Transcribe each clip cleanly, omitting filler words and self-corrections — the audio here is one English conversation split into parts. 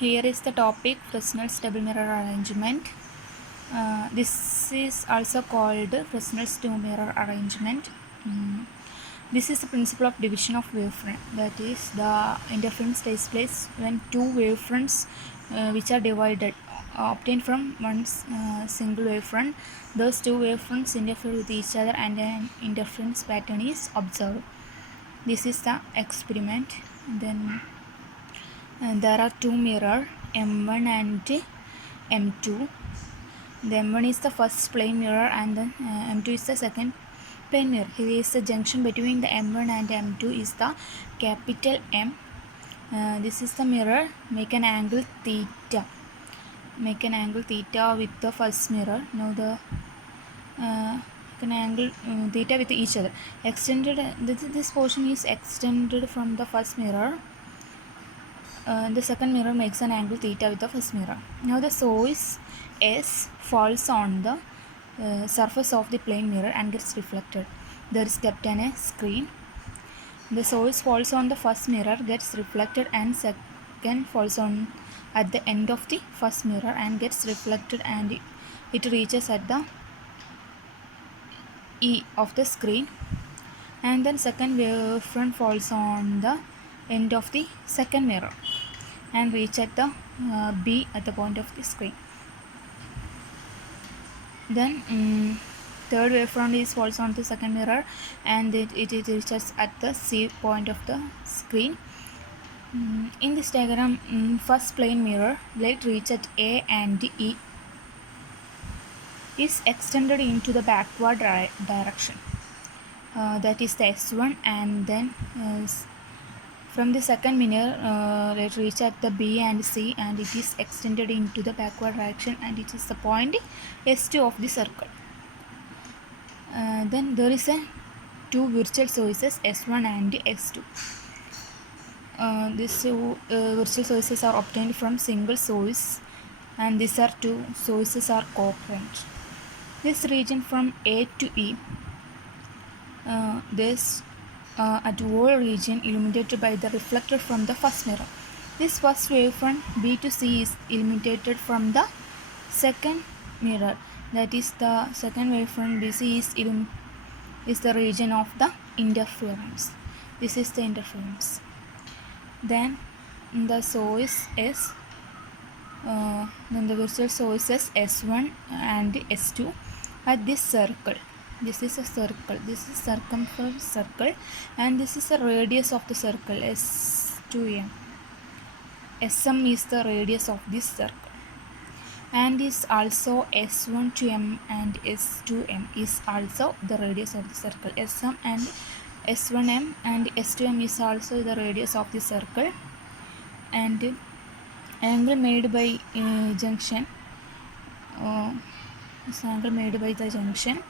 Here is the topic Fresnel's double mirror arrangement. This is also called Fresnel's two mirror arrangement. This is the principle of division of wavefront. That is, the interference takes place when two wavefronts which are divided obtained from one single wavefront. Those two wavefronts interfere with each other and an interference pattern is observed. This is the experiment. Then there are two mirrors, M1 and M2. The M1 is the first plane mirror and then M2 is the second plane mirror. Here is the junction between the M1 and M2 is the capital M. This is the mirror. Make an angle theta. Make an angle theta with the first mirror. Now the an angle theta with each other. Extended. This portion is extended from the first mirror. The second mirror makes an angle theta with the first mirror. Now the source S falls on the surface of the plane mirror and gets reflected. There is kept on a screen. The source falls on the first mirror, gets reflected, and second falls on at the end of the first mirror and gets reflected, and it reaches at the E of the screen. And then second wavefront falls on the end of the second mirror and reach at the B at the point of the screen. Then third wavefront falls on the second mirror and it reaches at the C point of the screen. In this diagram, first plane mirror light reach at A and E is extended into the backward direction. That is the S1, and then from the second mirror let reach at the B and C, and it is extended into the backward direction, and it is the point S2 of the circle. Then there is a two virtual sources S1 and S2. These two virtual sources are obtained from single source, and these are two sources are co-current. This region from A to E, this at whole region illuminated by the reflector from the first mirror. This first wavefront B to C is illuminated from the second mirror. That is, the second wavefront BC is the region of the interference. This is the interference. Then the source is then the virtual sources S1 and S2 at this circle. This is a circle. This is circumference circle, and this is the radius of the circle S2m. SM is the radius of this circle, and is also S1 to M and S2m is also the radius of the circle. SM and S1m and S2m is also the radius of the circle, and angle made by junction. This angle made by the junction.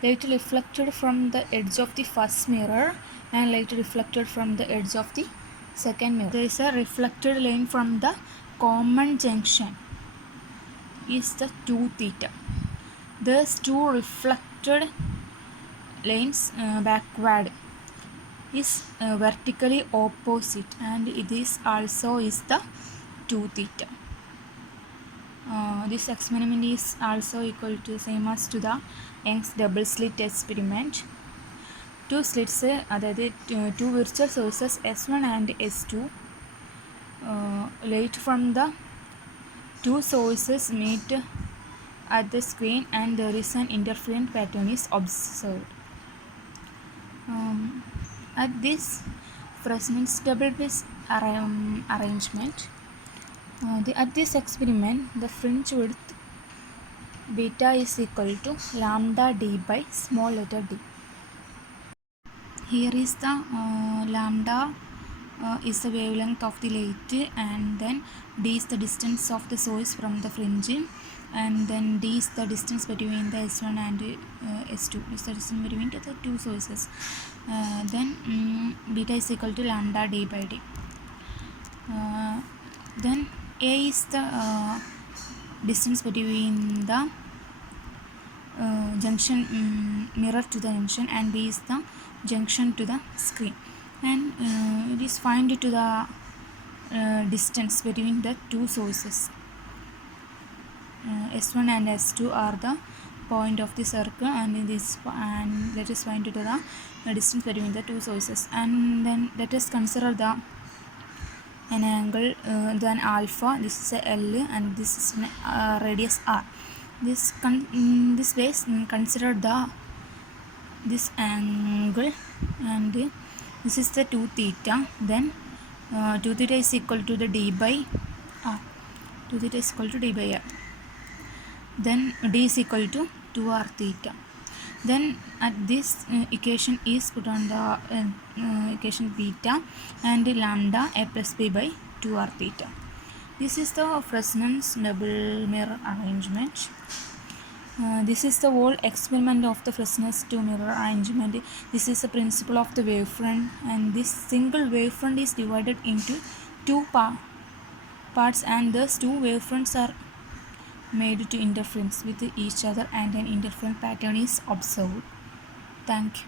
Light reflected from the edge of the first mirror and light reflected from the edge of the second mirror. There is a reflected line from the common junction is the 2 theta. Thus two reflected lines backward is vertically opposite, and it is also is the 2 theta. This experiment is also equal to same as to the Young's double slit experiment. Two slits അതായത് two virtual sources S1 and S2 light from the two sources meet at the screen, and there is an interference pattern is observed. At this Fresnel's double base arrangement, at this experiment, the fringe width beta is equal to lambda d by small letter d. Here is the lambda is the wavelength of the light, and then d is the distance of the source from the fringe, and then d is the distance between the S1 and S2. Is the distance between the two sources. Then beta is equal to lambda d by d. Then A is the distance between the junction mirror to the junction, and B is the junction to the screen, and it is find to the distance between the two sources. S1 and S2 are the point of the circle, and let us find the distance between the two sources. And then let us consider an angle, then alpha. This is a L, and this is radius R. In this way, consider this angle, and this is the 2 theta. Then 2 theta is equal to the d by r. 2 theta is equal to d by r. Then d is equal to 2r theta. Then at this equation is put on the equation beta and lambda a plus b by 2r theta. This is the Fresnel's double mirror arrangement. This is the whole experiment of the Fresnel's two mirror arrangement. This is the principle of the wavefront, and this single wavefront is divided into two parts, and thus two wavefronts are made to interference with each other, and an interference pattern is observed. Thank you.